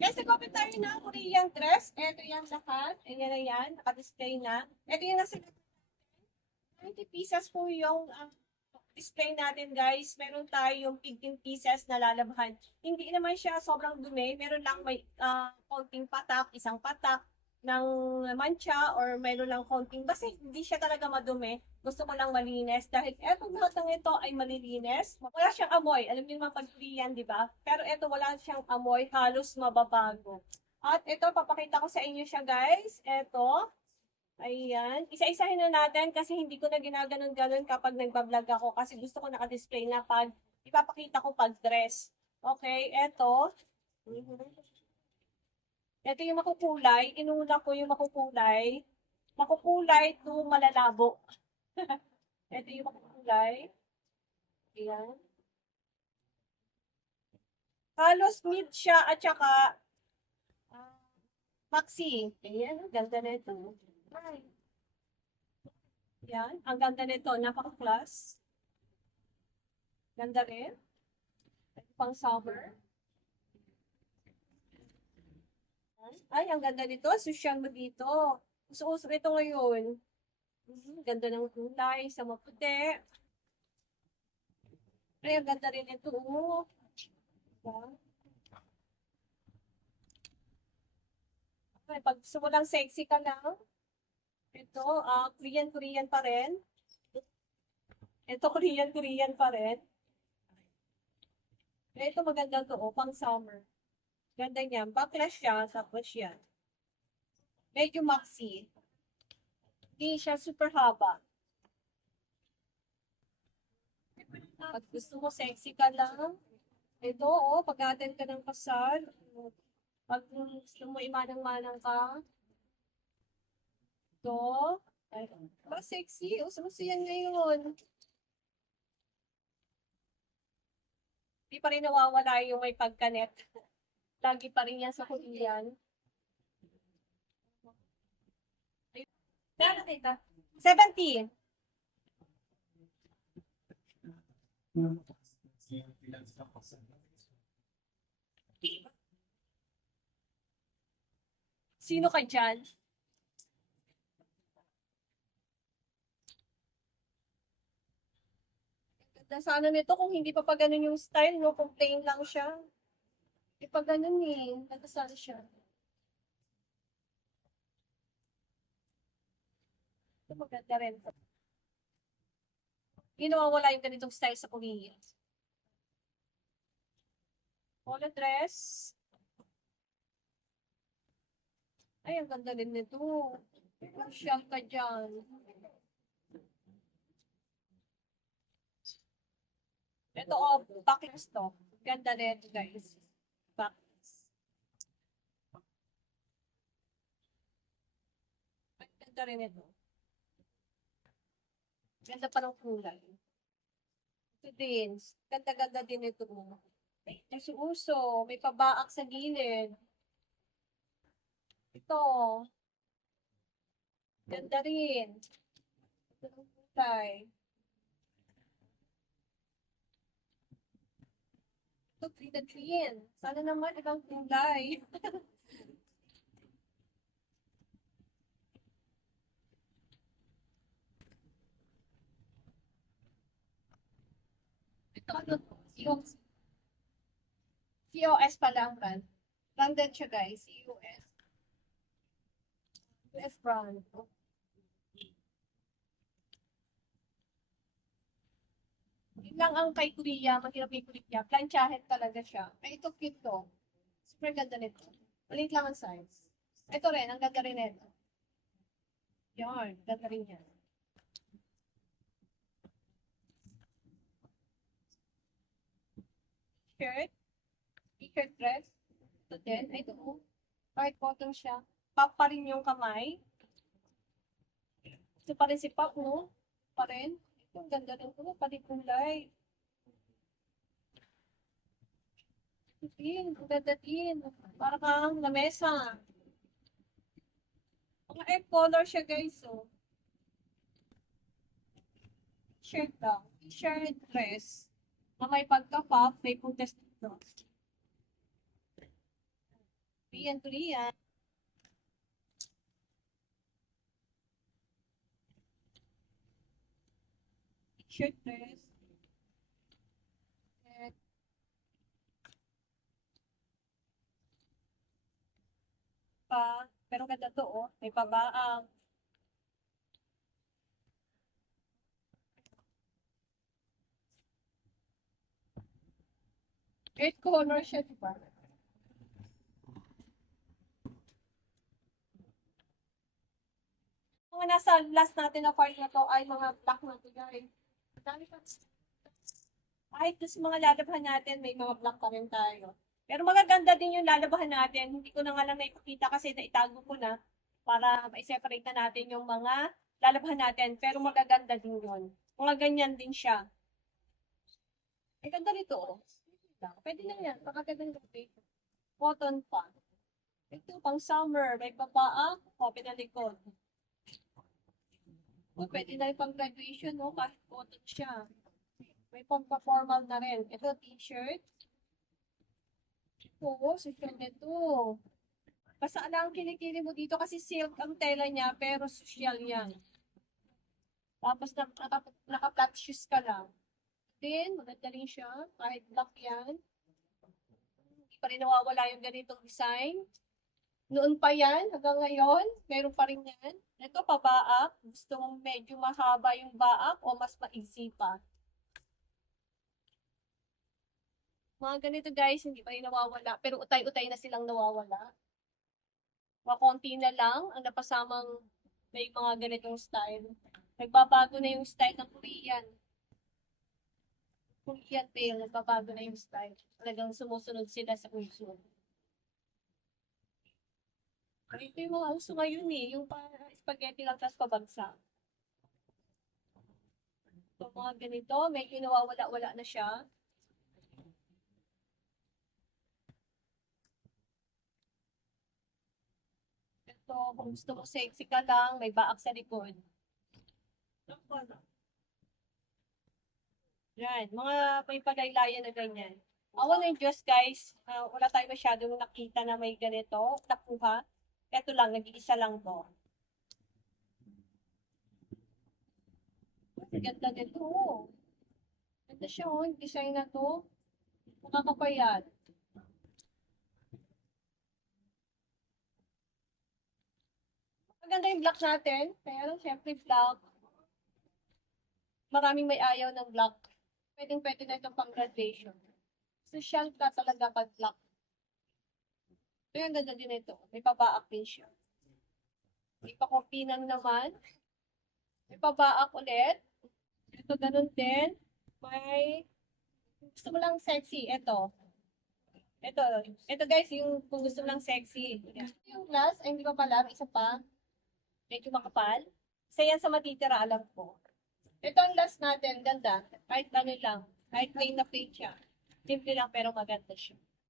Guys, nag-open tayo ng Korean dress. Ito yan lahat. Ayan na yan. Naka-display na. Ito yung nasa 90 pieces po yung display natin, guys. Meron tayong 15 pieces na lalabhan. Hindi naman siya sobrang dumi. Meron lang may konting patak, isang patak ng mancha or meron lang konting. Basta hindi siya talaga madumi. Gusto ko lang malinis dahil etong lahat ng ito ay malilinis. Wala siyang amoy. Alam niyo naman pag Korean, di ba? Pero ito wala siyang amoy. Halos mababago. At ito, papakita ko sa inyo siya, guys. Ito. Ayan. Isa-isahin na natin kasi hindi ko na ginaganon-ganon kapag nagbablog ako kasi gusto ko naka-display na pag ipapakita ko pag dress. Okay, eto. Ito yung makukulay. Inuna ko yung makukulay. Makukulay to malalabo. Ito yung makukulay. Ayan. Halos mid siya at saka maxi. Ayan, ganda na ito. Yan, ang ganda nito, napaka-class. Ganda rin. Pang summer. Ay, ang ganda nito. Social mo dito. Uso-uso ito ngayon. Ganda ng kulay sa maputi. Ay, ang ganda rin ito. Diba? Ay, pag gusto mo lang sexy ka lang, ito, Korean pa rin. Ito, Korean pa rin. Ito maganda to, pang summer. Ganda niya. Backlash siya, tapos yan. Medyo maxi. Hindi siya super haba. Pag gusto mo sexy ka lang, ito, pag-attend ka ng kasal, pag gusto mo imanang-manang ka, ito, ay, ba sexy? Uso-uso yan ngayon. Di pa rin nawawala yung may pagkanet. Lagi pa rin yan sa Korean. Kaya kita. 70. Sino ka dyan? Ganda sana nito kung hindi pa ganun yung style, no? Kung plain lang siya. Di pa ganun eh. Ganda sana siya. Ito maganda rin. Hindi nawawala yung ganitong style sa Korea. Polo dress. Ay, ang ganda rin nito. Social ka dyan. Ito, backless to. Ganda rin, guys. Backless. Ang ganda rin ito. Ganda pa ng kulay. Ito din. Ganda-ganda din ito. Uso-uso. May pabaak sa gilid. Ito. Ganda rin. Ito ng kulay. Ito, green. Sana naman ibang kulay. Ito ano to? COS pala ang brand. Branded siya, guys. COS. US brand. Yun lang ang kay Korea, mahirap kay Korea. Planchahead talaga siya. Ay, ito cute to. Super ganda nito. Maliit lang ang size. Ito rin, ang ganda rin nito. Yan, ganda rin yan. Shirt. T-shirt dress. Ito din. Ay, ito. Kahit cotton siya. Pop pa rin yung kamay. Ito pa rin si Pop, no? Pa rin. Ito, ang ganda rin ito. Pati kulay. Din, ang ganda din. Para kang lamesa. Mga egg color siya, guys, oh. T-shirt lang. T-shirt dress. Na may pagka-pop, may contest dito. Korean. T-shirt dress. And pero ganda to, oh. May pabaang. Earth color siya, di ba? Mga nasa last natin na part na to ay mga black na to, guys. Dami pa. Kahit sa mga lalabahan natin, may mga black pa rin tayo. Pero magaganda din yung lalabahan natin. Hindi ko na nga lang naipakita kasi naitago ko na para ma-separate na natin yung mga lalabahan natin. Pero magaganda din yun. Mga ganyan din siya. Ay, ganda nito, oh. Pwede na yan. Pakagandang gabi. Cotton pa. Ito, pang summer. May babaa. Open na likod. O, pwede na yung pang graduation, no? Kahit cotton siya. May pang-formal na rin. Ito, t-shirt. Oo, second nito. Basta lang ang kilikili mo dito kasi silk ang tela niya, pero social yan. Tapos naka-flat shoes ka lang. Then, maganda rin siya. Kahit black yan. Hindi pa rin nawawala yung ganitong design. Noon pa yan, hanggang ngayon, meron pa rin yan. Ito, pabaak. Gusto mong medyo mahaba yung baak o mas maigsi pa. Mga ganito guys, hindi pa rin nawawala. Pero utay-utay na silang nawawala. Konti na lang ang napasamang may mga ganitong style. Nagbabago na yung style ng Korean. Korean tail, nagbabago na yung style. Talagang sumusunod sila sa uso. Ito yung mga uso ngayon eh. Yung spaghetti lang tapos pabagsak. Ito mga ganito, medyo nawawala-wala na siya. Ito, kung gusto mo sexy ka lang, may baak sa likod. Yan, mga may paglaylayan na ganyan. Awa ng Diyos guys, wala tayo masyadong nakita na may ganito, nakuha. Ito lang, nag-iisa lang to. Ganda nito. Ganda siya, oh, yung design na to. Makakapayat. Maganda yung black natin, pero syempre black. Maraming may ayaw ng black. Pwedeng-pwede na itong pang graduation. Social ka talaga pag black. Ito yung ganda din ito. May pabaak din siya. May pakopinan naman. May pabaak ulit. Ito ganun din. May gusto mo lang sexy. Ito. Ito guys, yung kung gusto mo lang sexy. Yung glass, ay hindi pa pala. May isa pa. Medyo makapal. Isa yan sa matitira, alam ko. Ito ang last natin. Ganda. Kahit ano lang. Kahit plain na plain siya. Simple lang pero maganda siya.